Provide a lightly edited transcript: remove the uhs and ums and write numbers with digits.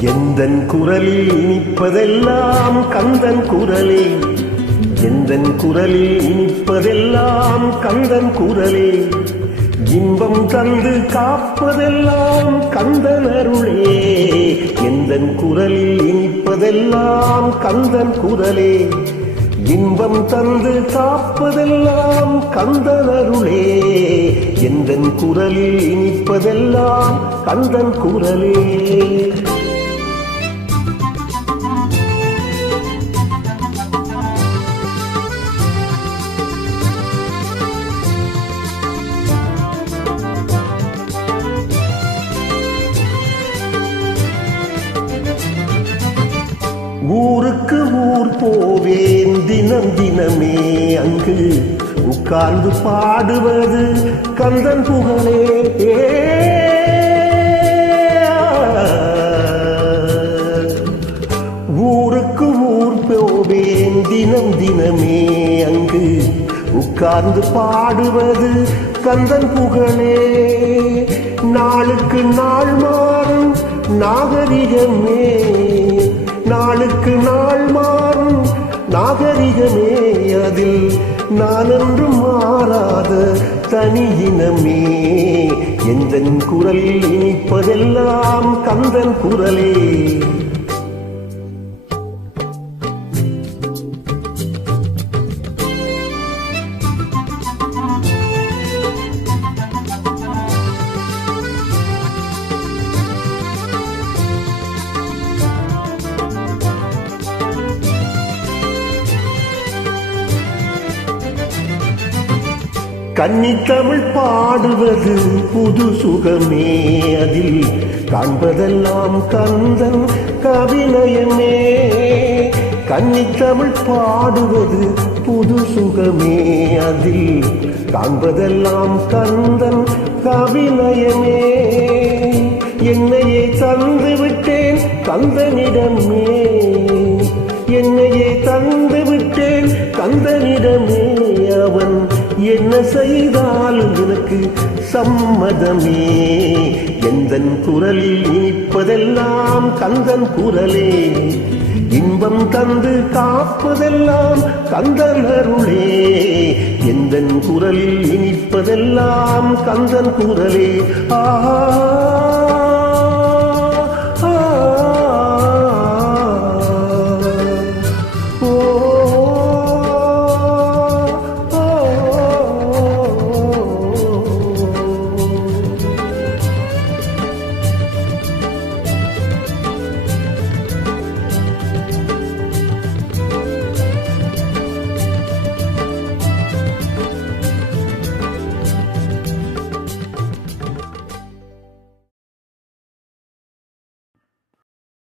எந்தன் குரலில் இனிப்பதெல்லாம் கந்தன் குரலே, எந்தன் குரலில் இனிப்பதெல்லாம் கந்தன் குரலே, இன்பம் தந்து காப்பதெல்லாம் கந்தன் அருளே. எந்தன் குரலில் இனிப்பதெல்லாம் கந்தன் குரலே, இன்பம் தந்து காப்பதெல்லாம் கந்தன் அருளே. எந்தன் குரலில் இனிப்பதெல்லாம் கந்தன் குரலே. ஊருக்கு ஊர் போவேன் தினம் தினமே, அங்கு உட்கார்ந்து பாடுவது கந்தன் புகழே. ஊருக்கு ஊர் போவேன் தினம் தினமே, அங்கு உட்கார்ந்து பாடுவது கந்தன் புகழே. நாளுக்கு நாள் மாறும் நாகரிகமே, நாளுக்கு நாள் மாறும் நாகரிகமே, அதில் நான் என்றும் மாறாத தனியினமே. எந்தன் குரலில் இனிப்பதெல்லாம் கந்தன் குரலே. கன்னித்தமிழ் பாடுவது புது சுகமே, அதில் காண்பதெல்லாம் கந்தன் கவிநயமே. கன்னித்தமிழ் பாடுவது புது சுகமே, அதில் காண்பதெல்லாம் கந்தன் கவிநயமே. என்னையே தந்து விட்டேன் கந்தனிடமே, என்னையே தந்து விட்டேன் கந்தனிடமே. அவன் என்ன செய்தாலும் எனக்கு சம்மதமே. எந்தன் குரலில் இனிப்பதெல்லாம் கந்தன் குரலே, இன்பம் தந்து காப்பதெல்லாம் கந்தன் அருளே. எந்தன் குரலில் இனிப்பதெல்லாம் கந்தன் குரலே. ஆஹா.